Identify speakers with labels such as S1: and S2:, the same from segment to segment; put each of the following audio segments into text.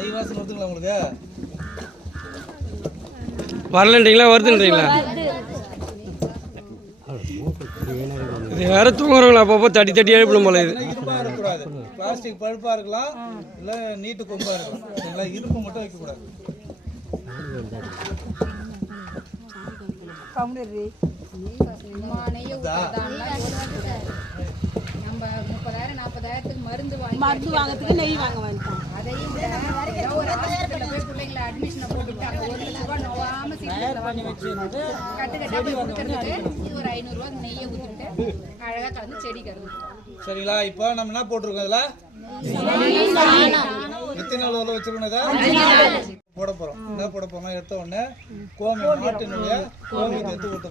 S1: நெய் வாசனை வருதுங்களா உங்களுக்கு?
S2: வரலன்றீங்களா? வருதுன்றீங்களா? இது வேற தூங்குறவங்களா? அப்பப்போ தட்டி தட்டி எழுப்பணும் போல இது.
S1: பிளாஸ்டிக் பழுப்பா இருக்கலாம். இல்ல நீட்டு கொம்பா இருக்கலாம். சரிங்களா இரும்பு மட்டும் வைக்கக்கூடாது?
S3: நம்ம முப்பதாயிரம் நாற்பதாயிரத்துக்கு மருந்து வாங்கி
S4: மருந்து வாங்கறதுக்கு நெய் வாங்க வந்துட்டோம்
S3: ஐநூறு
S1: சரிங்களா இப்போ நம்ம என்ன போட்டிருக்கோம் இதுல? எத்தனை நாள் உள்ள வச்சிருக்கோம் போட போறோம். என்ன போட போறோம் எடுத்த உடனே கோமி மாட்டினுடைய எடுத்து ஊத்த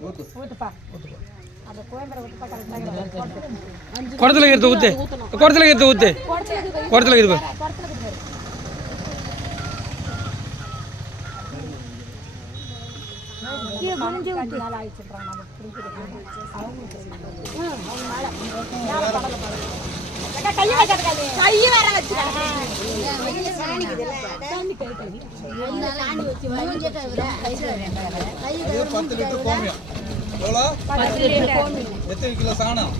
S2: குடத்துல இருக்கிறத ஊத்து. குடத்துல இருக்கிறத ஊத்து. குடத்துல இருக்குது பாரு.
S4: கை வேற வச்சு
S1: பத்து லிட்டர் கோமியம் எவ்வளோ எத்தனை கிலோ சாணம்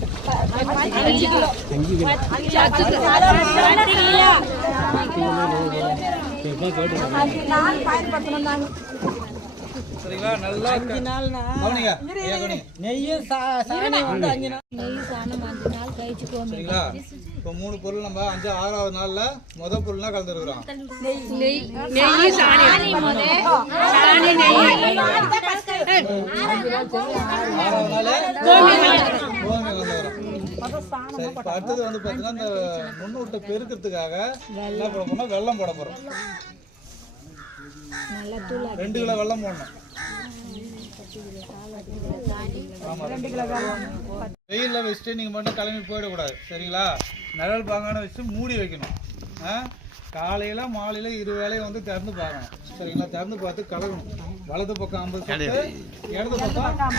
S1: சரிங்களா? நல்லா ஐயா, கவனிங்க.
S4: நெய்யும் சாணி வந்து அஞ்சு நாள்.
S1: சரிங்களா? இப்போ மூணு பொருள் நம்ம அஞ்சு ஆறாவது நாள்ல முத பொருள்னா கலந்துருக்குறோம். ஆறாவது நாள் கோமி இப்போ அடுத்தது வந்து பார்த்தீங்கன்னா இந்த முன்னூட்டை பெருக்கிறதுக்காக என்ன போட போறோம் வெள்ளம் போட போறோம். ரெண்டு கிலோ வெள்ளம் போடணும். வெயில்ல வச்சுட்டு நீங்க மட்டும் கிளம்பி போயிடக்கூடாது சரிங்களா? நிழல் பாங்கான வச்சு மூடி வைக்கணும். ஆ? காலையில மாலையில இரு வேளையும் வந்து திறந்து பார்க்கணும் சரிங்களா? திறந்து பார்த்து கலக்கணும் வலது பக்கம் ஐம்பது சொட்டு இடது பக்கம்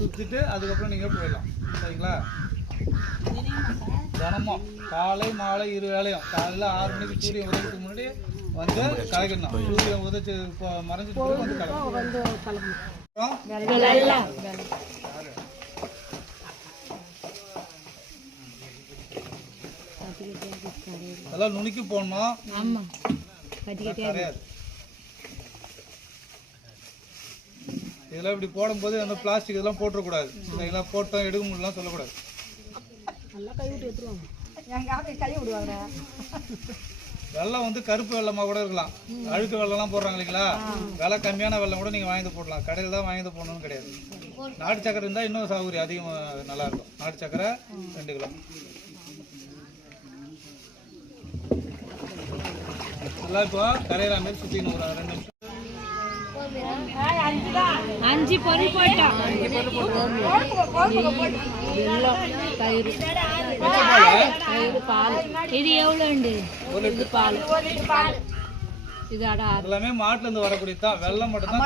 S1: சுத்திட்டு அதுக்கப்புறம் நீங்க போயிடலாம் சரிங்களா? தினமும் காலை மாலை இரு வேளையும். காலையில ஆறு மணிக்கு சூரியன் உதயத்துக்கு முன்னாடி வந்து கலக்கணும். சூரியன் உதச்சு மறைஞ்சிட்டு வந்து கலக்கணும். அதெல்லாம் நுணுக்கி போடணும். கிடையாது. இதெல்லாம் இப்படி போடும்போது அந்த பிளாஸ்டிக் இதெல்லாம் போட்டுறக்கூடாது. சரிங்களா போட்டோம் எடுக்க முடியலாம் சொல்லக்கூடாது. வெள்ளம் வந்து கருப்பு வெள்ளமாக கூட இருக்கலாம். அழுக்கு வெள்ளம்லாம் போடுறாங்க இல்லைங்களா? விலை கம்மியான வெள்ளம் கூட நீங்கள் வாங்கி போடலாம். கடையில் தான் வாங்கிட்டு போடணும்னு கிடையாது. நாட்டு சக்கரை இருந்தால் இன்னும் சௌகரியம் அதிகம் நல்லா இருக்கும். நாட்டு சக்கரை ரெண்டு கிலோ. எல்லாம் இப்போ கரையிற மாதிரி ஒரு ரெண்டு நிமிஷம்.
S3: அஞ்சு பொருள் போட்டோம். தயிர் தயிர் பால். இது எவ்வளோ உண்டு இது பால். இது அடா
S1: எல்லாமே மாட்டுல இருந்து வரக்கூடிய தான். வெள்ளம் மட்டும் தான்